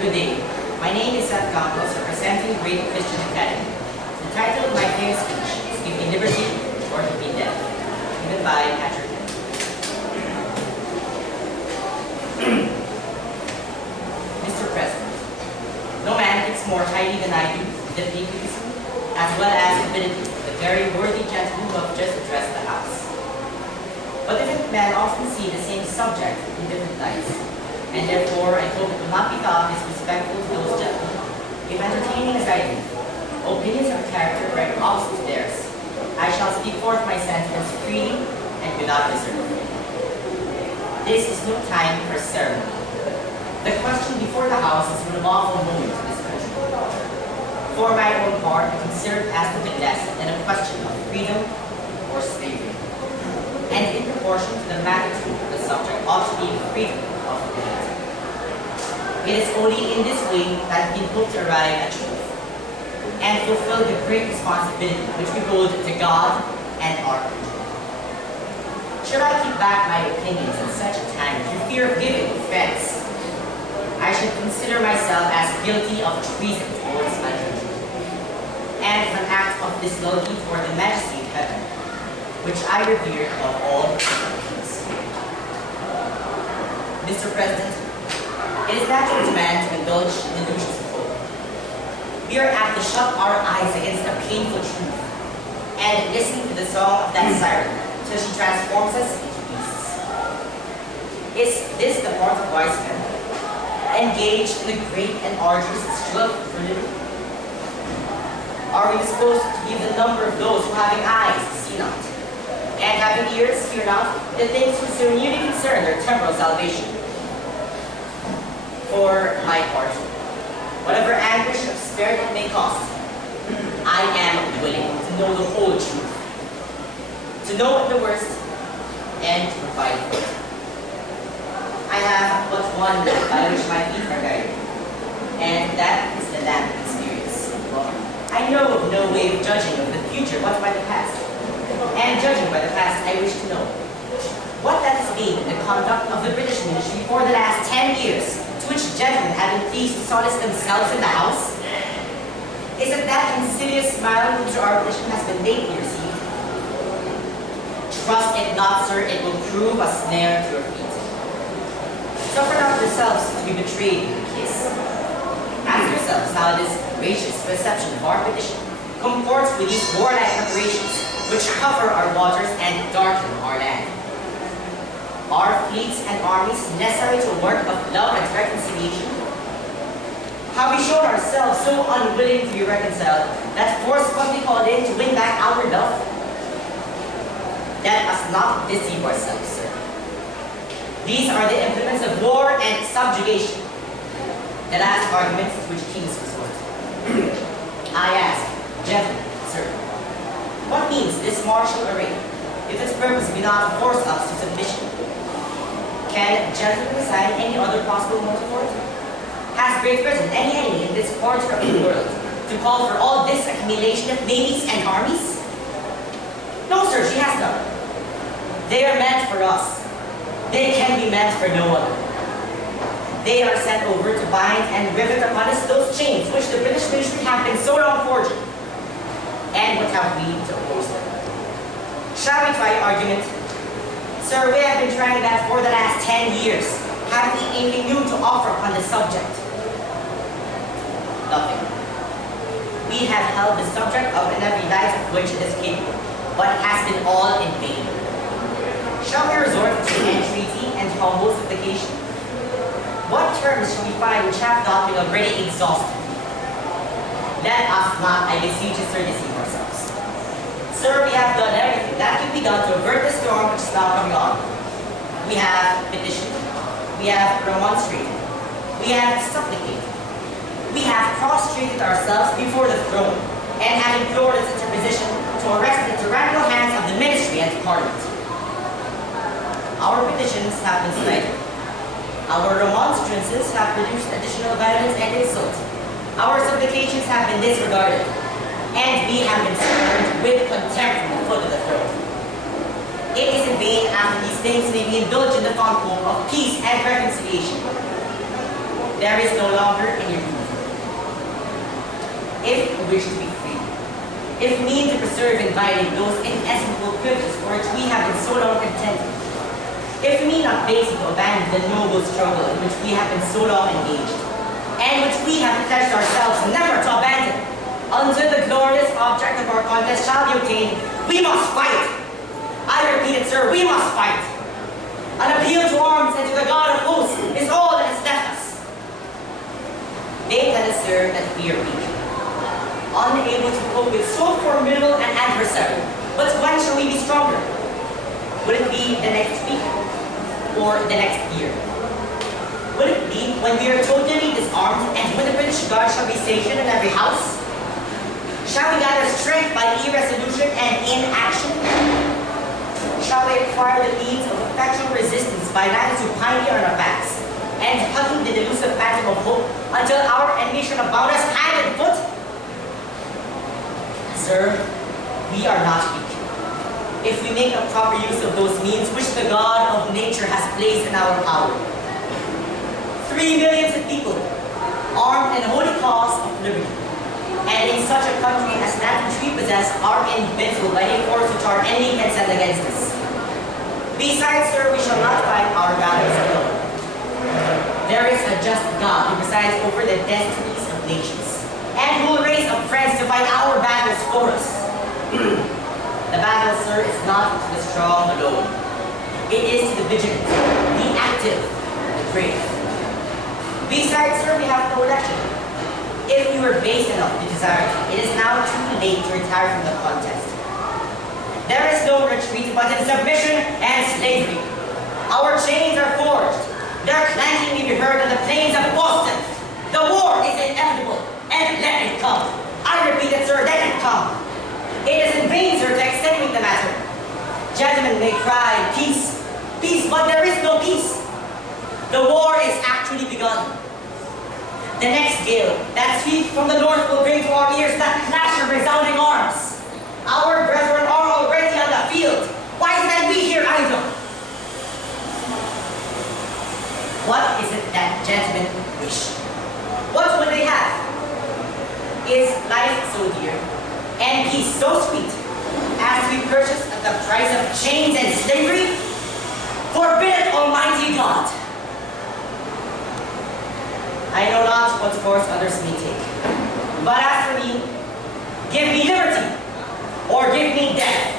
Good day. My name is Seth Campos, representing Great Christian Academy. The title of my famous speech is Give Me Liberty or Give Me Death, given by Patrick. Mr. President, no man thinks more highly than I do the patriotism as well as ability of the very worthy gentleman who have just addressed the House. But different men often see the same subject in different lights, and therefore I hope it will not be thought disrespectful to those gentlemen if entertaining as I do opinions of character right opposite to theirs. I shall speak forth my sentiments freely and without reserve. This is no time for ceremony. The question before the House is an awful moment in this country. For my own part, I consider it as to be less than a question of freedom or slavery, and in proportion to the magnitude of the subject ought to be freedom of debate. It is only in this way that we hope to arrive at truth and fulfill the great responsibility which we hold to God and our country. Should I keep back my opinions at such a time through fear of giving offense, I should consider myself as guilty of treason towards my country, and an act of disloyalty toward the majesty of heaven, which I revere above all things. Mr. President, it is natural to man to indulge in delusions of hope. We are apt to shut our eyes against a painful truth and listen to the song of that siren till she transforms us into beasts. Is this the part of wise men, engaged in the great and arduous struggle for liberty? Are we disposed to give the number of those who having eyes see not, and having ears hear not, the things whose unity concern their temporal salvation? For my part, whatever anguish of spirit it may cost, I am willing to know the whole truth, to know the worst, and to provide for it. I have but one lamp by which my feet are guided, and that is the lamp of experience. I know of no way of judging of the future but by the past, and judging by the past I wish to know what that has been in the conduct of the British ministry for the last 10 years, to which gentlemen have been pleased to solace themselves in the House? Is it that insidious smile which our petition has been lately received? Trust it not, sir, it will prove a snare to your feet. Suffer not yourselves to be betrayed in a kiss. Ask yourselves how this gracious reception of our petition comports with these warlike preparations which cover our waters and darken our land. Are fleets and armies necessary to a work of love and reconciliation? Have we shown ourselves so unwilling to be reconciled that force must be called in to win back our love? Let us not deceive ourselves, sir. These are the implements of war and subjugation, the last arguments to which kings resort. I ask, gentlemen, sir, what means this martial array, if its purpose be not to force us to submission? Can gentlemen decide any other possible motive for it? Has Great Britain any enemy in this quarter of the world to call for all this accumulation of navies and armies? No, sir, she has none. They are meant for us. They can be meant for no other. They are sent over to bind and rivet upon us those chains which the British ministry have been so long forging. And what have we to oppose them? Shall we try argument? Sir, we have been trying that for the last 10 years. Have we anything new to offer upon the subject? Nothing. We have held the subject of in every light of which it is capable, but it has been all in vain. Shall we resort to entreaty and humble supplication? What terms shall we find which have not been already exhausted? Let us not, I beseech you, sir, deceive ourselves. Sir, we have done everything that can be done to avert the storm which is now coming on. We have petitioned, we have remonstrated, we have supplicated, we have prostrated ourselves before the throne, and have implored its interposition to arrest the tyrannical hands of the ministry and parliament. Our petitions have been slighted. Our remonstrances have produced additional violence and insult. Our supplications have been disregarded, and we have been spurned with contempt from the foot of the throne. It is in vain after these things may be indulged in the fond hope of peace and reconciliation. there is no longer any room. If we wish to be free, if we mean to preserve and violate those inestimable privileges for which we have been so long content, if we mean not basically to abandon the noble struggle in which we have been so long engaged, and which we have pledged ourselves never to abandon, until the glorious object of our contest shall be obtained, we must fight. I repeat it, sir, we must fight. An appeal to arms and to the God of hosts is all that is left us. They tell us, sir, that we are weak, unable to cope with so formidable an adversary. But when shall we be stronger? Would it be the next week or the next year? Would it be when we are totally disarmed and when the British Guard shall be stationed in every house? Shall we gather strength by irresolution and inaction? Shall we acquire the means of effectual resistance by neither supinely on our backs and hugging the delusive phantom of hope until our enemy shall abound us hand and foot? Sir, we are not weak. If we make a proper use of those means which the God of nature has placed in our power. 3 millions of people, armed in the holy cause of liberty, and in such a country as that which we possess, are invincible by any force which our enemy can send against us. Besides, sir, we shall not fight our battles alone. There is a just God who presides over the destinies of nations, and who will raise up friends to fight our battles for us. The battle, sir, is not to the strong alone. It is to the vigilant, the active, the brave. Besides, sir, we have no election. If we were base enough to desire it, it is now too late to retire from the contest. There is no retreat but in submission and slavery. Our chains are forged. Their clanking may be heard on the plains of Boston. The war is inevitable, and let it come. I repeat it, sir, let it come. It is in vain, sir, to extenuate the matter. Gentlemen may cry, peace, peace, but there is no peace. The war is actually begun. The next gale that sweeps from the north will bring to our ears the clash of resounding arms. Our brethren are already on the field. Why stand we here idle? What is it that gentlemen wish? What would they have? Is life so dear, and peace so sweet, as to be purchased at the price of chains and slavery? Forbid it, Almighty God! I know not what course others may take, but as for me, give me liberty, or give me death.